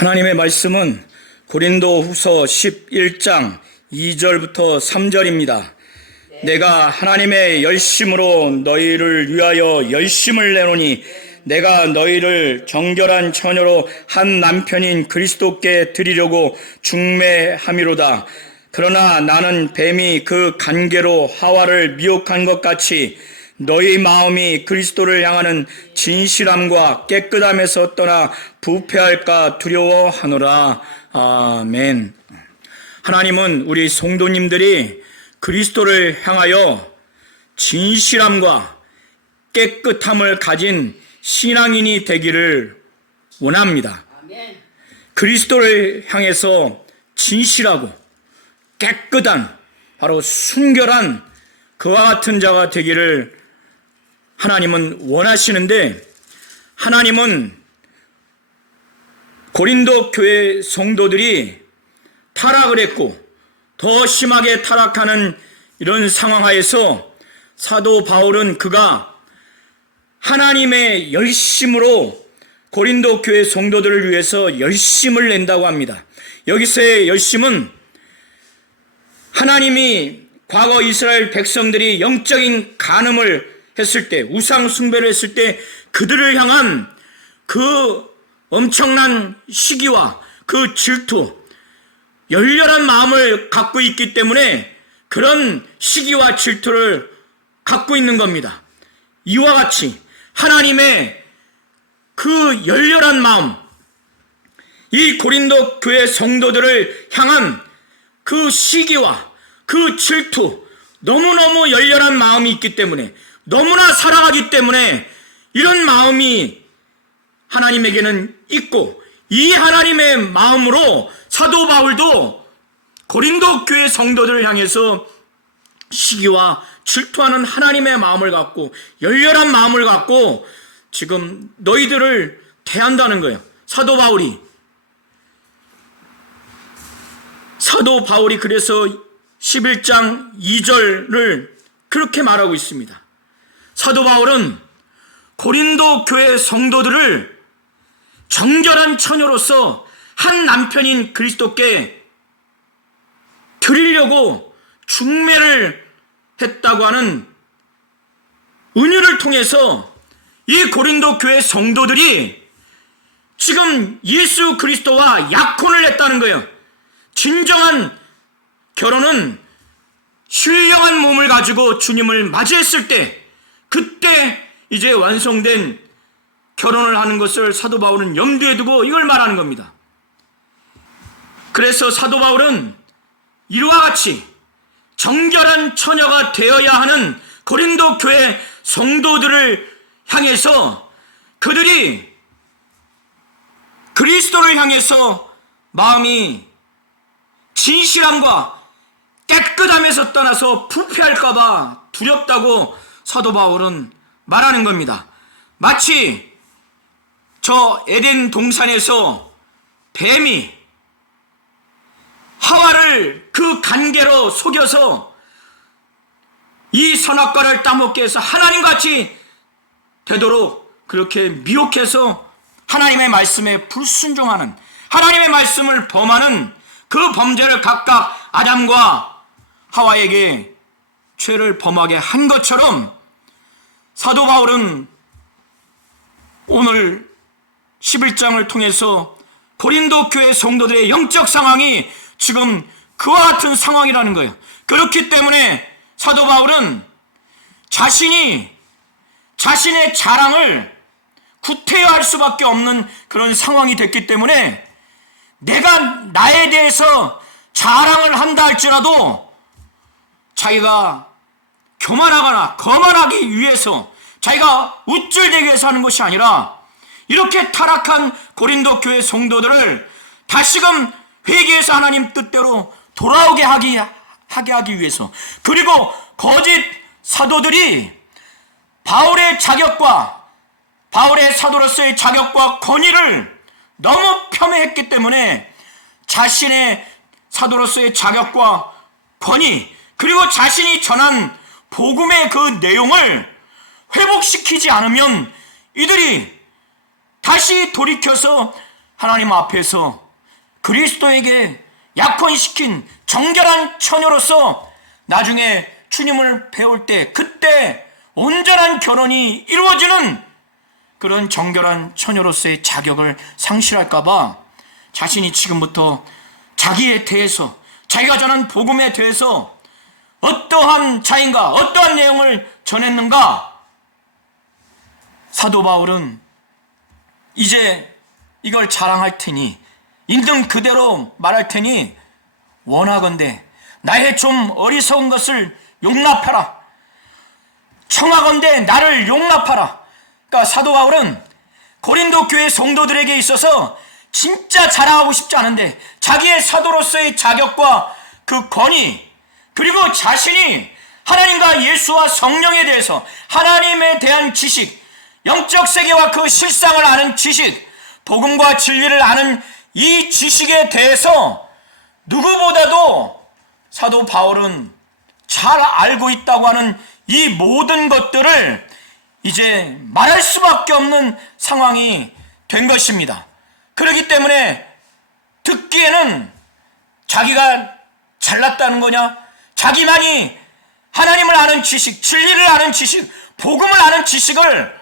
하나님의 말씀은 고린도 후서 11장 2절부터 3절입니다. 내가 하나님의 열심으로 너희를 위하여 열심을 내노니 내가 너희를 정결한 처녀로 한 남편인 그리스도께 드리려고 중매함이로다. 그러나 나는 뱀이 그 간계로 하와를 미혹한 것 같이 너희 마음이 그리스도를 향하는 진실함과 깨끗함에서 떠나 부패할까 두려워하노라. 아멘. 하나님은 우리 성도님들이 그리스도를 향하여 진실함과 깨끗함을 가진 신앙인이 되기를 원합니다. 그리스도를 향해서 진실하고 깨끗한, 바로 순결한 그와 같은 자가 되기를 하나님은 원하시는데, 하나님은 고린도 교회 성도들이 타락을 했고 더 심하게 타락하는 이런 상황 하에서 사도 바울은 그가 하나님의 열심으로 고린도 교회 성도들을 위해서 열심을 낸다고 합니다. 여기서의 열심은 하나님이 과거 이스라엘 백성들이 영적인 간음을 했을 때, 우상 숭배를 했을 때 그들을 향한 그 엄청난 시기와 그 질투, 열렬한 마음을 갖고 있기 때문에 그런 시기와 질투를 갖고 있는 겁니다. 이와 같이 하나님의 그 열렬한 마음, 이 고린도 교회 성도들을 향한 그 시기와 그 질투, 너무너무 열렬한 마음이 있기 때문에, 너무나 사랑하기 때문에 이런 마음이 하나님에게는 있고, 이 하나님의 마음으로 사도 바울도 고린도 교회 성도들을 향해서 시기와 질투하는 하나님의 마음을 갖고, 열렬한 마음을 갖고 지금 너희들을 대한다는 거예요. 사도 바울이 그래서 11장 2절을 그렇게 말하고 있습니다. 사도 바울은 고린도 교회 성도들을 정결한 처녀로서 한 남편인 그리스도께 드리려고 중매를 했다고 하는 은유를 통해서 이 고린도 교회 성도들이 지금 예수 그리스도와 약혼을 했다는 거예요. 진정한 결혼은 신령한 몸을 가지고 주님을 맞이했을 때, 그때 이제 완성된 결혼을 하는 것을 사도 바울은 염두에 두고 이걸 말하는 겁니다. 그래서 사도 바울은 이와 같이 정결한 처녀가 되어야 하는 고린도 교회 성도들을 향해서 그들이 그리스도를 향해서 마음이 진실함과 깨끗함에서 떠나서 부패할까봐 두렵다고 사도 바울은 말하는 겁니다. 마치 저 에덴 동산에서 뱀이 하와를 그 간계로 속여서 이 선악과를 따먹게 해서 하나님같이 되도록 그렇게 미혹해서 하나님의 말씀에 불순종하는, 하나님의 말씀을 범하는 그 범죄를 각각 아담과 하와에게 죄를 범하게 한 것처럼, 사도 바울은 오늘 11장을 통해서 고린도 교회 성도들의 영적 상황이 지금 그와 같은 상황이라는 거예요. 그렇기 때문에 사도 바울은 자신의 자랑을 구태여할 수밖에 없는 그런 상황이 됐기 때문에, 내가 나에 대해서 자랑을 한다 할지라도 자기가 교만하거나 거만하기 위해서, 자기가 우쭐대기 위해서 하는 것이 아니라 이렇게 타락한 고린도 교회 성도들을 다시금 회개해서 하나님 뜻대로 돌아오게 하기 위해서, 그리고 거짓 사도들이 바울의 자격과, 바울의 사도로서의 자격과 권위를 너무 폄훼했기 때문에 자신의 사도로서의 자격과 권위, 그리고 자신이 전한 복음의 그 내용을 회복시키지 않으면 이들이 다시 돌이켜서 하나님 앞에서 그리스도에게 약혼시킨 정결한 처녀로서 나중에 주님을 배울 때 그때 온전한 결혼이 이루어지는 그런 정결한 처녀로서의 자격을 상실할까봐 자신이 지금부터 자기에 대해서, 자기가 전한 복음에 대해서 어떠한 자인가, 어떠한 내용을 전했는가, 사도 바울은 이제 이걸 자랑할 테니, 있는 그대로 말할 테니 원하건대 나의 좀 어리석은 것을 용납하라. 청하건대 나를 용납하라. 그러니까 사도 바울은 고린도 교회 성도들에게 있어서 진짜 자랑하고 싶지 않은데 자기의 사도로서의 자격과 그 권위, 그리고 자신이 하나님과 예수와 성령에 대해서 하나님에 대한 지식, 영적 세계와 그 실상을 아는 지식, 복음과 진리를 아는 이 지식에 대해서 누구보다도 사도 바울은 잘 알고 있다고 하는 이 모든 것들을 이제 말할 수밖에 없는 상황이 된 것입니다. 그렇기 때문에 듣기에는 자기가 잘났다는 거냐, 자기만이 하나님을 아는 지식, 진리를 아는 지식, 복음을 아는 지식을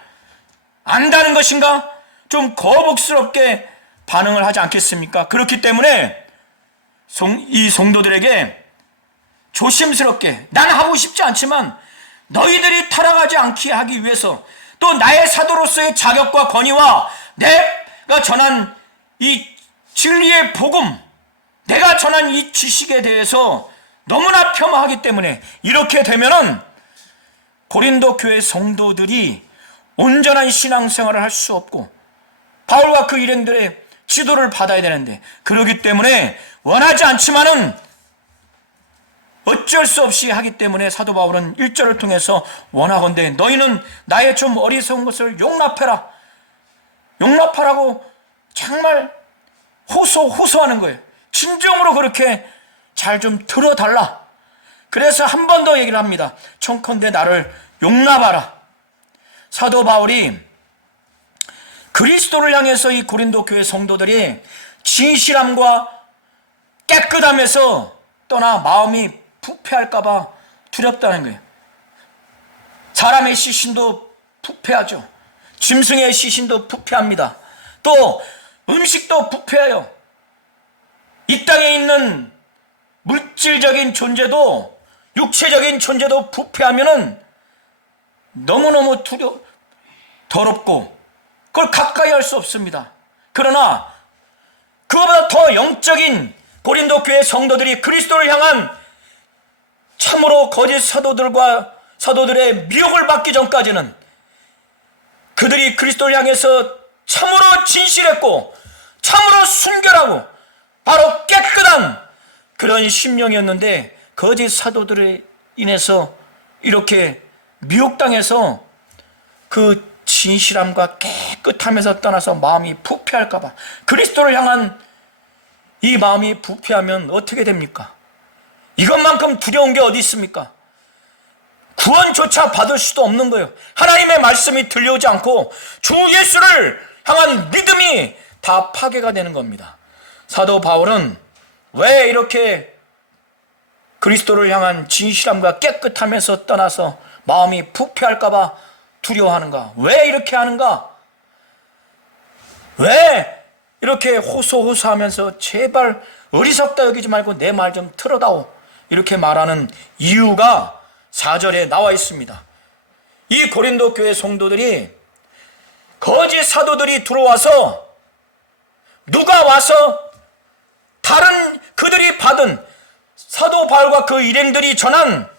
안다는 것인가, 좀 거북스럽게 반응을 하지 않겠습니까? 그렇기 때문에 이 성도들에게 조심스럽게, 난 하고 싶지 않지만 너희들이 타락하지 않게 하기 위해서, 또 나의 사도로서의 자격과 권위와 내가 전한 이 진리의 복음, 내가 전한 이 지식에 대해서 너무나 폄하하기 때문에 이렇게 되면은 고린도 교회 성도들이 온전한 신앙생활을 할 수 없고 바울과 그 일행들의 지도를 받아야 되는데, 그러기 때문에 원하지 않지만은 어쩔 수 없이 하기 때문에 사도 바울은 1절을 통해서 원하건대 너희는 나의 좀 어리석은 것을 용납해라. 용납하라고 정말 호소하는 거예요. 진정으로 그렇게 잘 좀 들어달라. 그래서 한 번 더 얘기를 합니다. 청컨대 나를 용납하라. 사도 바울이 그리스도를 향해서 이 고린도 교회 성도들이 진실함과 깨끗함에서 떠나 마음이 부패할까봐 두렵다는 거예요. 사람의 시신도 부패하죠. 짐승의 시신도 부패합니다. 또 음식도 부패해요. 이 땅에 있는 물질적인 존재도, 육체적인 존재도 부패하면은 너무너무 더럽고 그걸 가까이 할 수 없습니다. 그러나 그거보다 더 영적인 고린도 교회 성도들이 그리스도를 향한 참으로 거짓 사도들과 사도들의 미혹을 받기 전까지는 그들이 그리스도를 향해서 참으로 진실했고 참으로 순결하고 바로 깨끗한 그런 심령이었는데, 거짓 사도들에 인해서 이렇게 미혹당해서 그 진실함과 깨끗함에서 떠나서 마음이 부패할까봐, 그리스도를 향한 이 마음이 부패하면 어떻게 됩니까? 이것만큼 두려운 게 어디 있습니까? 구원조차 받을 수도 없는 거예요. 하나님의 말씀이 들려오지 않고 주 예수를 향한 믿음이 다 파괴가 되는 겁니다. 사도 바울은 왜 이렇게 그리스도를 향한 진실함과 깨끗함에서 떠나서 마음이 부패할까봐 두려워하는가? 왜 이렇게 하는가? 왜 이렇게 호소하면서 제발 어리석다 여기지 말고 내 말 좀 틀어다오, 이렇게 말하는 이유가 4절에 나와 있습니다. 이 고린도 교회 성도들이 거짓 사도들이 들어와서 누가 와서 다른 그들이 받은 사도 바울과 그 일행들이 전한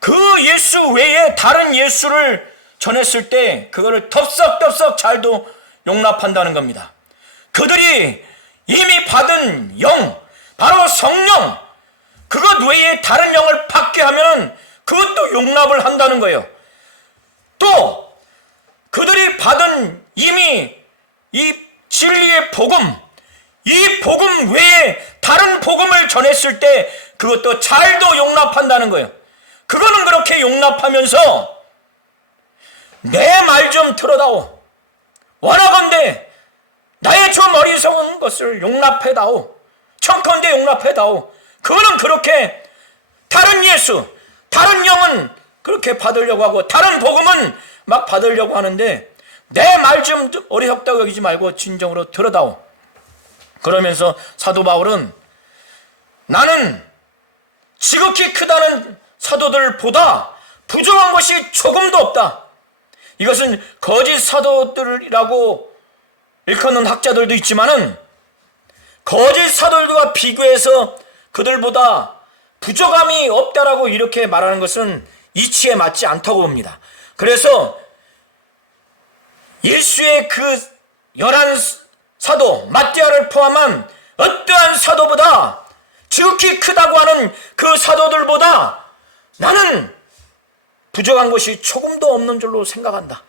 그 예수 외에 다른 예수를 전했을 때 그거를 덥석덥석 잘도 용납한다는 겁니다. 그들이 이미 받은 영, 바로 성령, 그것 외에 다른 영을 받게 하면 그것도 용납을 한다는 거예요. 또 그들이 받은 이미 이 진리의 복음, 이 복음 외에 다른 복음을 전했을 때 그것도 잘도 용납한다는 거예요. 그거는 그렇게 용납하면서 내 말 좀 들어다오. 원하건대 나의 좀 것을 용납해다오. 청컨대 용납해다오. 그거는 그렇게 다른 예수, 다른 영은 그렇게 받으려고 하고 다른 복음은 막 받으려고 하는데 내 말 좀 어리석다고 여기지 말고 진정으로 들어다오. 그러면서 사도 바울은 나는 지극히 크다는 사도들보다 부족한 것이 조금도 없다. 이것은 거짓 사도들이라고 일컫는 학자들도 있지만은 거짓 사도들과 비교해서 그들보다 부족함이 없다라고 이렇게 말하는 것은 이치에 맞지 않다고 봅니다. 그래서 예수의 그 11사도 마띠아를 포함한 어떠한 사도보다 지극히 크다고 하는 그 사도들보다 나는 부족한 것이 조금도 없는 줄로 생각한다.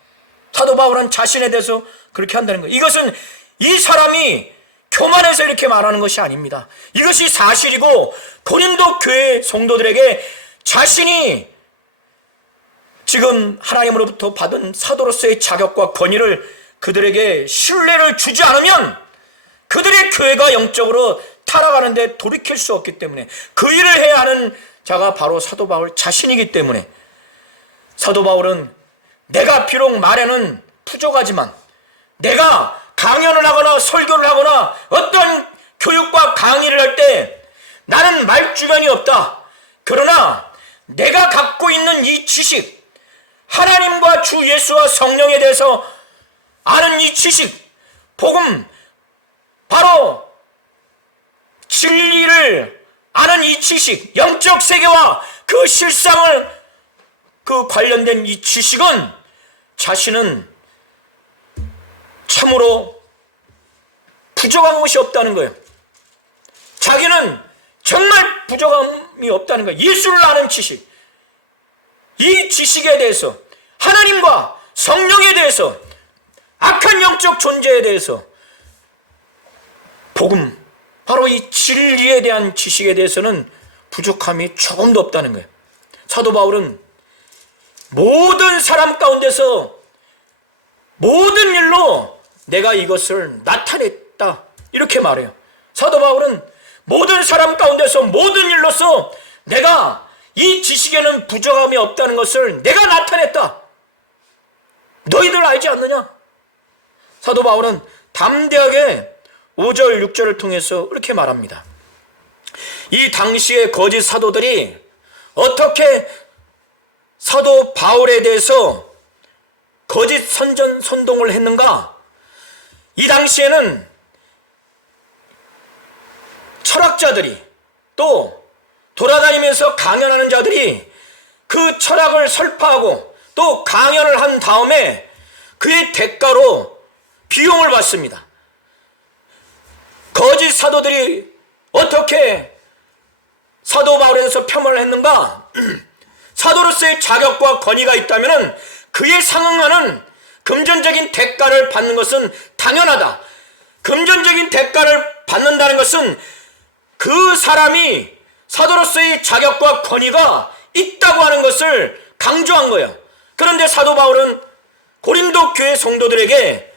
사도 바울은 자신에 대해서 그렇게 한다는 거예요. 이것은 이 사람이 교만해서 이렇게 말하는 것이 아닙니다. 이것이 사실이고 고린도 교회 성도들에게 자신이 지금 하나님으로부터 받은 사도로서의 자격과 권위를 그들에게 신뢰를 주지 않으면 그들의 교회가 영적으로 타락하는데 돌이킬 수 없기 때문에 그 일을 해야 하는 자가 바로 사도 바울 자신이기 때문에 사도 바울은 내가 비록 말에는 부족하지만 내가 강연을 하거나 설교를 하거나 어떤 교육과 강의를 할 때 나는 말주변이 없다. 그러나 내가 갖고 있는 이 지식, 하나님과 주 예수와 성령에 대해서 아는 이 지식, 복음, 바로 진리를 아는 이 지식, 영적 세계와 그 실상을 그 관련된 이 지식은 자신은 참으로 부족한 것이 없다는 거예요. 자기는 정말 부족함이 없다는 거예요. 예수를 아는 지식, 이 지식에 대해서 하나님과 성령에 대해서 악한 영적 존재에 대해서 복음, 바로 이 진리에 대한 지식에 대해서는 부족함이 조금도 없다는 거예요. 사도 바울은 모든 사람 가운데서 모든 일로 내가 이것을 나타냈다 이렇게 말해요. 사도 바울은 모든 사람 가운데서 모든 일로서 내가 이 지식에는 부족함이 없다는 것을 내가 나타냈다. 너희들 알지 않느냐? 사도 바울은 담대하게 5절 6절을 통해서 이렇게 말합니다. 이 당시의 거짓 사도들이 어떻게 사도 바울에 대해서 거짓 선동을 했는가? 이 당시에는 철학자들이 또 돌아다니면서 강연하는 자들이 그 철학을 설파하고 또 강연을 한 다음에 그의 대가로 비용을 받습니다. 거짓 사도들이 어떻게 사도 바울에 대해서 폄하를 했는가? 사도로서의 자격과 권위가 있다면 그에 상응하는 금전적인 대가를 받는 것은 당연하다. 금전적인 대가를 받는다는 것은 그 사람이 사도로서의 자격과 권위가 있다고 하는 것을 강조한 거예요. 그런데 사도 바울은 고린도 교회 성도들에게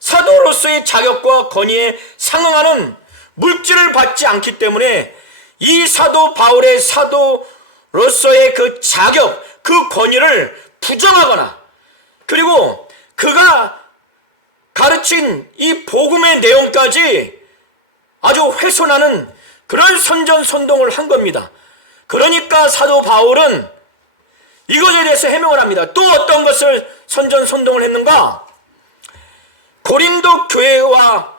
사도로서의 자격과 권위에 상응하는 물질을 받지 않기 때문에 이 사도 바울의 사도로서의 그 자격, 그 권위를 부정하거나 그리고 그가 가르친 이 복음의 내용까지 아주 훼손하는 그런 선전선동을 한 겁니다. 그러니까 사도 바울은 이것에 대해서 해명을 합니다. 또 어떤 것을 선전선동을 했는가? 고린도 교회와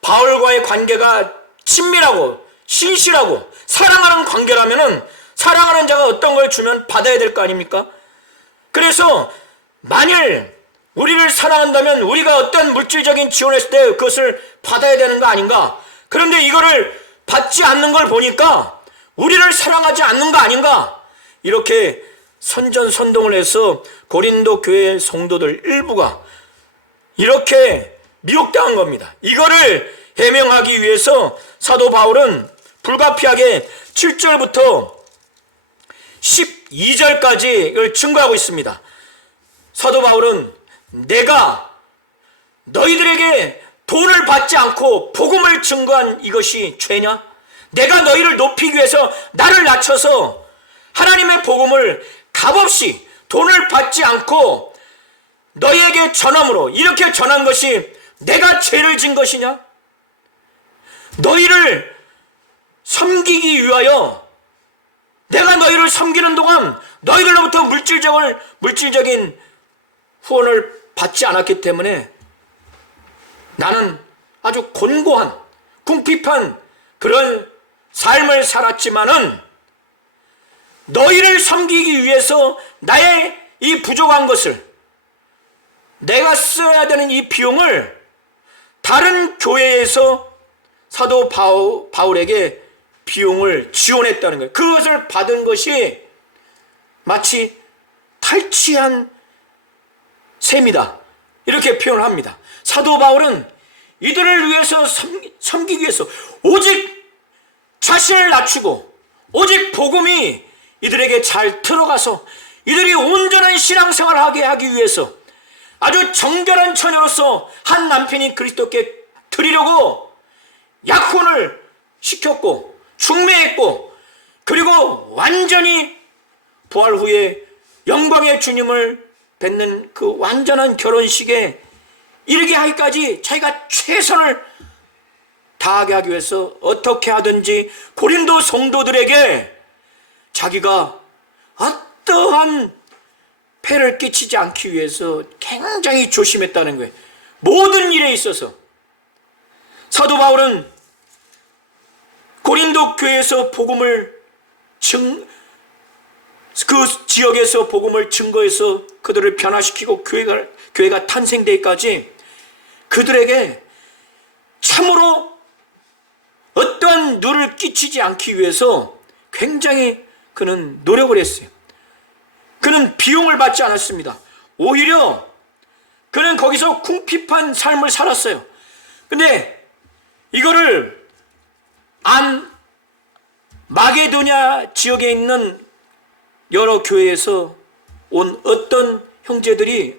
바울과의 관계가 친밀하고 신실하고 사랑하는 관계라면은 사랑하는 자가 어떤 걸 주면 받아야 될 거 아닙니까? 그래서 만일 우리를 사랑한다면 우리가 어떤 물질적인 지원을 했을 때 그것을 받아야 되는 거 아닌가? 그런데 이거를 받지 않는 걸 보니까 우리를 사랑하지 않는 거 아닌가? 이렇게 선전선동을 해서 고린도 교회 성도들 일부가 이렇게 미혹당한 겁니다. 이거를 해명하기 위해서 사도 바울은 불가피하게 7절부터 12절까지를 증거하고 있습니다. 사도 바울은 내가 너희들에게 돈을 받지 않고 복음을 증거한 이것이 죄냐? 내가 너희를 높이기 위해서 나를 낮춰서 하나님의 복음을 값없이 돈을 받지 않고 너희에게 전함으로 이렇게 전한 것이 내가 죄를 진 것이냐? 너희를 섬기기 위하여 내가 너희를 섬기는 동안 너희들로부터 물질적인 후원을 받지 않았기 때문에 나는 아주 곤고한 궁핍한 그런 삶을 살았지만은 너희를 섬기기 위해서 나의 이 부족한 것을 내가 써야 되는 이 비용을 다른 교회에서 사도 바울에게 비용을 지원했다는 거예요. 그것을 받은 것이 마치 탈취한 셈이다, 이렇게 표현을 합니다. 사도 바울은 이들을 위해서 섬기기 위해서 오직 자신을 낮추고 오직 복음이 이들에게 잘 들어가서 이들이 온전한 신앙생활을 하게 하기 위해서 아주 정결한 처녀로서 한 남편이 그리스도께 드리려고 약혼을 시켰고 중매했고, 그리고 완전히 부활 후에 영광의 주님을 뵙는 그 완전한 결혼식에 이르게 하기까지 자기가 최선을 다하게 하기 위해서 어떻게 하든지 고린도 성도들에게 자기가 어떠한 폐를 끼치지 않기 위해서 굉장히 조심했다는 거예요. 모든 일에 있어서. 사도 바울은 고린도 교회에서 복음을 그 지역에서 복음을 증거해서 그들을 변화시키고 교회가 탄생되기까지 그들에게 참으로 어떠한 누를 끼치지 않기 위해서 굉장히 그는 노력을 했어요. 그는 비용을 받지 않았습니다. 오히려 그는 거기서 궁핍한 삶을 살았어요. 근데 이거를 마게도냐 지역에 있는 여러 교회에서 온 어떤 형제들이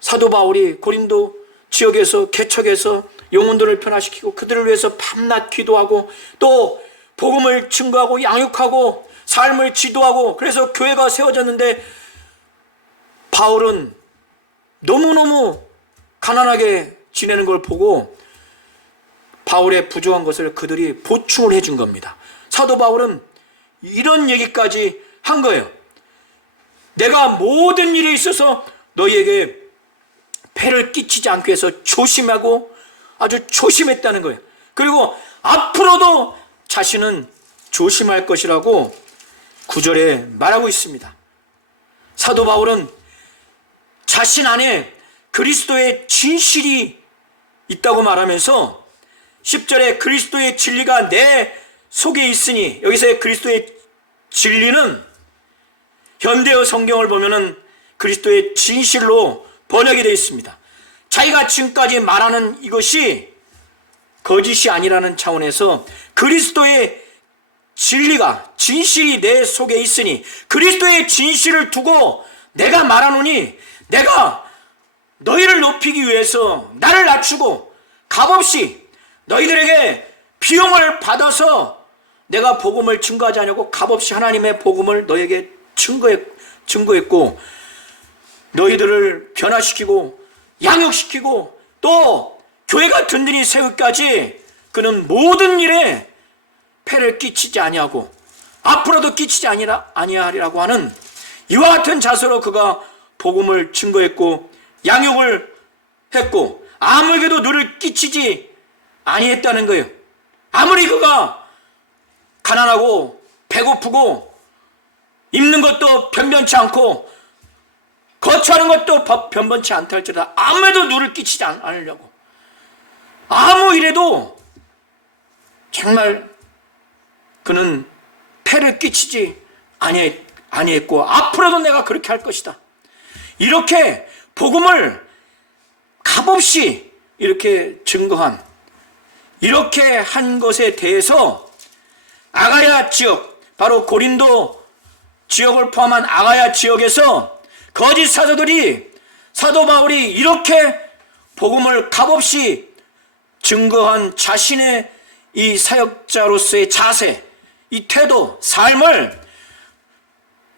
사도 바울이 고린도 지역에서 개척해서 영혼들을 변화시키고 그들을 위해서 밤낮 기도하고 또 복음을 증거하고 양육하고 삶을 지도하고 그래서 교회가 세워졌는데 바울은 너무너무 가난하게 지내는 걸 보고 바울의 부족한 것을 그들이 보충을 해준 겁니다. 사도 바울은 이런 얘기까지 한 거예요. 내가 모든 일에 있어서 너희에게 폐를 끼치지 않기 위해서 조심하고 아주 조심했다는 거예요. 그리고 앞으로도 자신은 조심할 것이라고 9절에 말하고 있습니다. 사도 바울은 자신 안에 그리스도의 진실이 있다고 말하면서 10절에 그리스도의 진리가 내 속에 있으니, 여기서의 그리스도의 진리는 현대어 성경을 보면은 그리스도의 진실로 번역이 되어 있습니다. 자기가 지금까지 말하는 이것이 거짓이 아니라는 차원에서 그리스도의 진리가 진실이 내 속에 있으니 그리스도의 진실을 두고 내가 말하노니 내가 너희를 높이기 위해서 나를 낮추고 값없이 너희들에게 비용을 받아서 내가 복음을 증거하지 않냐고 값없이 하나님의 복음을 너에게 증거했고 너희들을 변화시키고 양육시키고 또 교회가 든든히 세우기까지 그는 모든 일에 폐를 끼치지 아니하고 앞으로도 끼치지 아니하리라고 하는 이와 같은 자세로 그가 복음을 증거했고 양육을 했고 아무에게도 누를 끼치지 아니했다는 거예요. 아무리 그가 가난하고 배고프고 입는 것도 변변치 않고 거처하는 것도 변변치 않다 할지라도 아무에도 누를 끼치지 않으려고 아무 일에도 정말 그는 폐를 끼치지 아니했고 앞으로도 내가 그렇게 할 것이다. 이렇게 복음을 값없이 이렇게 증거한 이렇게 한 것에 대해서 아가야 지역, 바로 고린도 지역을 포함한 아가야 지역에서 거짓 사도들이 사도 바울이 이렇게 복음을 값없이 증거한 자신의 이 사역자로서의 자세, 이 태도, 삶을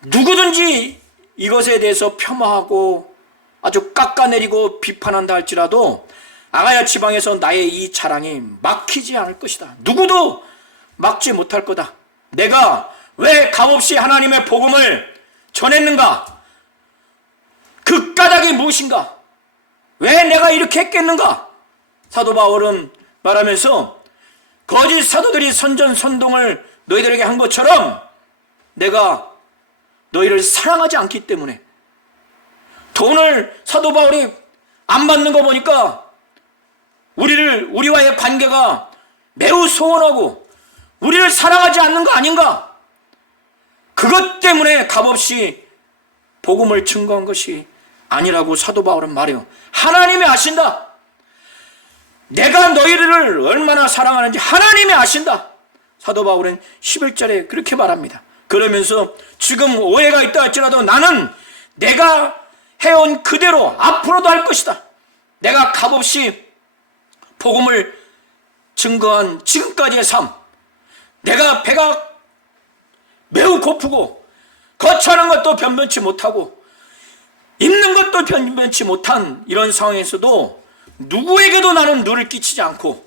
누구든지 이것에 대해서 폄하하고 아주 깎아내리고 비판한다 할지라도 아가야 지방에서 나의 이 자랑이 막히지 않을 것이다. 누구도 막지 못할 거다. 내가 왜 값없이 하나님의 복음을 전했는가? 그 까닭이 무엇인가? 왜 내가 이렇게 했겠는가? 사도 바울은 말하면서 거짓 사도들이 선전선동을 너희들에게 한 것처럼 내가 너희를 사랑하지 않기 때문에. 돈을 사도 바울이 안 받는 거 보니까 우리와의 관계가 매우 소원하고 우리를 사랑하지 않는 거 아닌가? 그것 때문에 값없이 복음을 증거한 것이 아니라고 사도 바울은 말해요. 하나님이 아신다. 내가 너희를 얼마나 사랑하는지 하나님이 아신다. 사도 바울은 11절에 그렇게 말합니다. 그러면서 지금 오해가 있다 할지라도 나는 내가 해온 그대로 앞으로도 할 것이다. 내가 값없이 복음을 증거한 지금까지의 삶, 내가 배가 매우 고프고 거처하는 것도 변변치 못하고 입는 것도 변변치 못한 이런 상황에서도 누구에게도 나는 누를 끼치지 않고,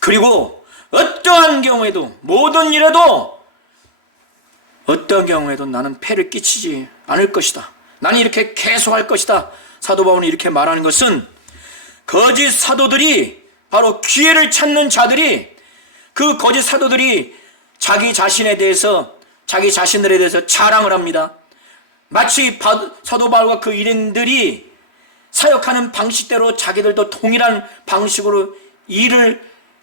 그리고 어떠한 경우에도, 모든 일에도 어떠한 경우에도 나는 폐를 끼치지 않을 것이다. 나는 이렇게 계속할 것이다. 사도 바울은 이렇게 말하는 것은 거짓 사도들이, 바로 기회를 찾는 자들이, 그 거짓 사도들이 자기 자신에 대해서, 자기 자신들에 대해서 자랑을 합니다. 마치 사도 바울과 그 일행들이 사역하는 방식대로 자기들도 동일한 방식으로 일을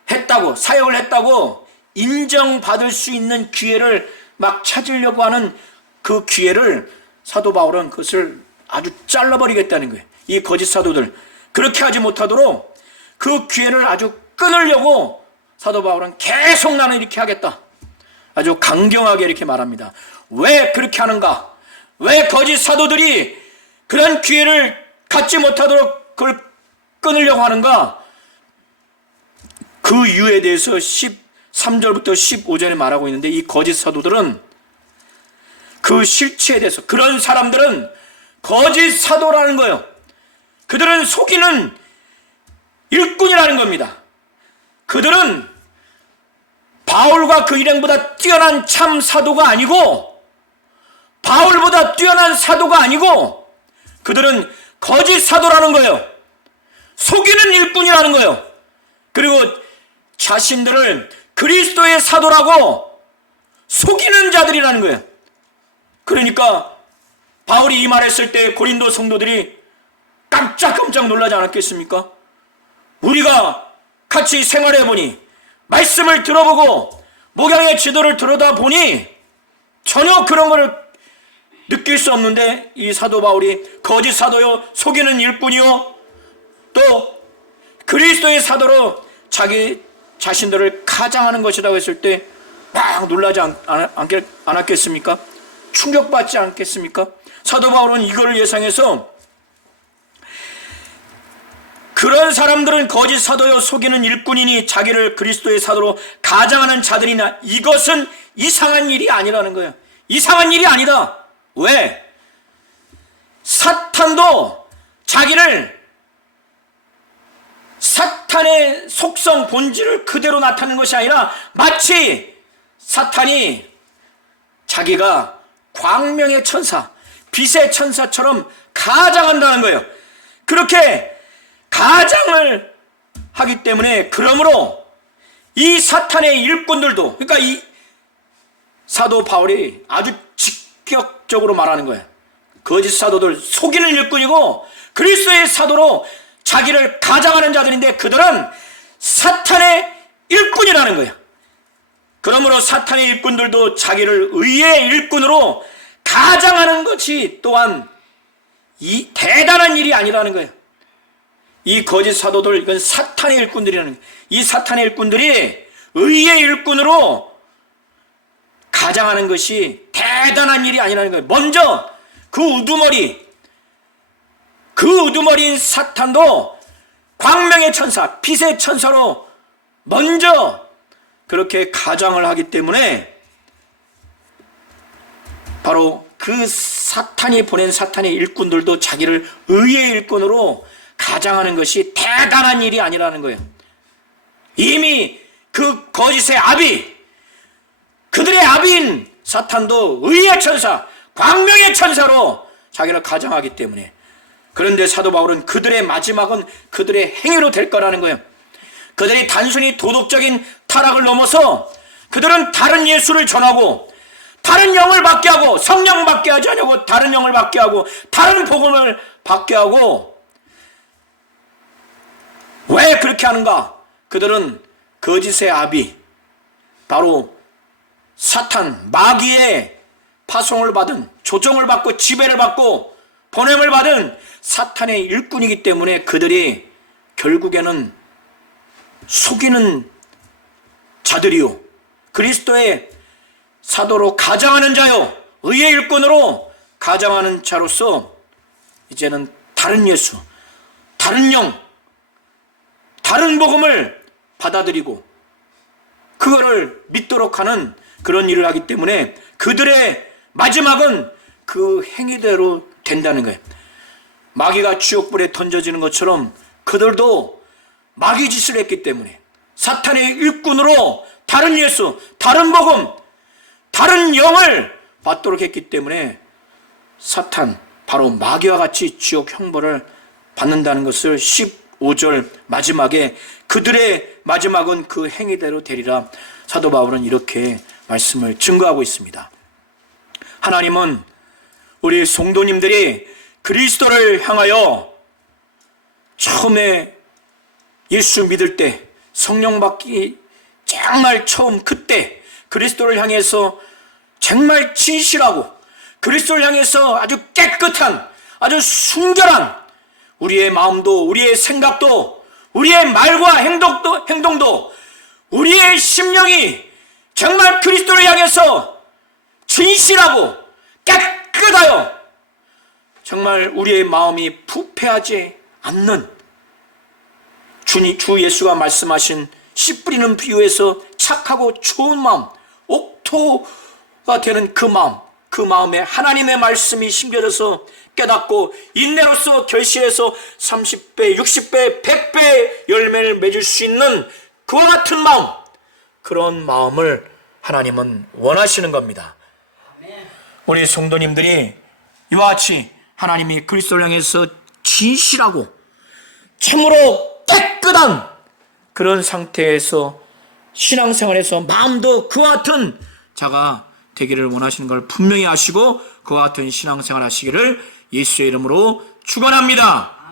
했다고, 사역을 했다고 인정받을 수 있는 기회를 막 찾으려고 하는 그 기회를 사도 바울은 그것을 아주 잘라버리겠다는 거예요. 이 거짓 사도들, 그렇게 하지 못하도록 그 기회를 아주 끊으려고 사도 바울은 계속 나는 이렇게 하겠다, 아주 강경하게 이렇게 말합니다. 왜 그렇게 하는가? 왜 거짓 사도들이 그런 기회를 갖지 못하도록 그걸 끊으려고 하는가? 그 이유에 대해서 13절부터 15절에 말하고 있는데, 이 거짓 사도들은 그 실체에 대해서, 그런 사람들은 거짓 사도라는 거예요. 그들은 속이는 일꾼이라는 겁니다. 그들은 바울과 그 일행보다 뛰어난 참 사도가 아니고, 바울보다 뛰어난 사도가 아니고, 그들은 거짓 사도라는 거예요. 속이는 일꾼이라는 거예요. 그리고 자신들을 그리스도의 사도라고 속이는 자들이라는 거예요. 그러니까 바울이 이 말했을 때 고린도 성도들이 깜짝깜짝 놀라지 않았겠습니까? 우리가 같이 생활해보니, 말씀을 들어보고 목양의 지도를 들여다보니 전혀 그런 것을 느낄 수 없는데, 이 사도 바울이 거짓 사도요, 속이는 일꾼이요, 또 그리스도의 사도로 자기 자신들을 가장하는 것이라고 했을 때 막 놀라지 않았겠습니까? 충격받지 않겠습니까? 사도 바울은 이걸 예상해서 그런 사람들은 거짓 사도요, 속이는 일꾼이니 자기를 그리스도의 사도로 가장하는 자들이나, 이것은 이상한 일이 아니라는 거예요. 이상한 일이 아니다. 왜? 사탄도 자기를, 사탄의 속성, 본질을 그대로 나타내는 것이 아니라 마치 사탄이 자기가 광명의 천사, 빛의 천사처럼 가장한다는 거예요. 그렇게 가장을 하기 때문에, 그러므로 이 사탄의 일꾼들도, 그러니까 이 사도 바울이 아주 직격적으로 말하는 거예요. 거짓 사도들, 속이는 일꾼이고 그리스도의 사도로 자기를 가장하는 자들인데, 그들은 사탄의 일꾼이라는 거예요. 그러므로 사탄의 일꾼들도 자기를 의의 일꾼으로 가장하는 것이 또한 이 대단한 일이 아니라는 거예요. 이 거짓 사도들, 이건 사탄의 일꾼들이라는 거예요. 이 사탄의 일꾼들이 의의 일꾼으로 가장하는 것이 대단한 일이 아니라는 거예요. 먼저 그 우두머리인 사탄도 광명의 천사, 빛의 천사로 먼저 그렇게 가장을 하기 때문에 바로 그 사탄이 보낸 사탄의 일꾼들도 자기를 의의 일꾼으로 가장하는 것이 대단한 일이 아니라는 거예요. 이미 그 거짓의 아비, 그들의 아비인 사탄도 의의 천사, 광명의 천사로 자기를 가장하기 때문에, 그런데 사도 바울은 그들의 마지막은 그들의 행위로 될 거라는 거예요. 그들이 단순히 도덕적인 타락을 넘어서 그들은 다른 예수를 전하고 다른 영을 받게 하고, 성령 받게 하지 않냐고 다른 영을 받게 하고 다른 복음을 받게 하고. 왜 그렇게 하는가? 그들은 거짓의 아비, 바로 사탄, 마귀의 파송을 받은, 조종을 받고 지배를 받고 보냄을 받은 사탄의 일꾼이기 때문에 그들이 결국에는 속이는 자들이요, 그리스도의 사도로 가장하는 자요, 의의 일꾼으로 가장하는 자로서 이제는 다른 예수, 다른 영, 다른 복음을 받아들이고 그거를 믿도록 하는 그런 일을 하기 때문에 그들의 마지막은 그 행위대로 된다는 거예요. 마귀가 지옥불에 던져지는 것처럼 그들도 마귀 짓을 했기 때문에 사탄의 일꾼으로 다른 예수, 다른 복음, 다른 영을 받도록 했기 때문에 사탄, 바로 마귀와 같이 지옥 형벌을 받는다는 것을 15절 마지막에 그들의 마지막은 그 행위대로 되리라, 사도 바울은 이렇게 말씀을 증거하고 있습니다. 하나님은 우리 성도님들이 그리스도를 향하여 처음에 예수 믿을 때, 성령 받기 정말 처음 그때 그리스도를 향해서 정말 진실하고 그리스도를 향해서 아주 깨끗한, 아주 순결한 우리의 마음도, 우리의 생각도, 우리의 말과 행동도 우리의 심령이 정말 그리스도를 향해서 진실하고 깨끗하여 정말 우리의 마음이 부패하지 않는, 주 예수가 말씀하신 씨 뿌리는 비유에서 착하고 좋은 마음, 옥토가 되는 그 마음, 그 마음에 하나님의 말씀이 심겨져서 깨닫고 인내로서 결실해서 30배, 60배, 100배 열매를 맺을 수 있는 그와 같은 마음, 그런 마음을 하나님은 원하시는 겁니다. 우리 성도님들이 이와 같이 하나님이 그리스도를 향해서 진실하고 참으로 깨끗한 그런 상태에서 신앙생활에서 마음도 그와 같은 자가 되기를 원하시는 걸 분명히 아시고 그와 같은 신앙생활 하시기를 예수의 이름으로 축원합니다.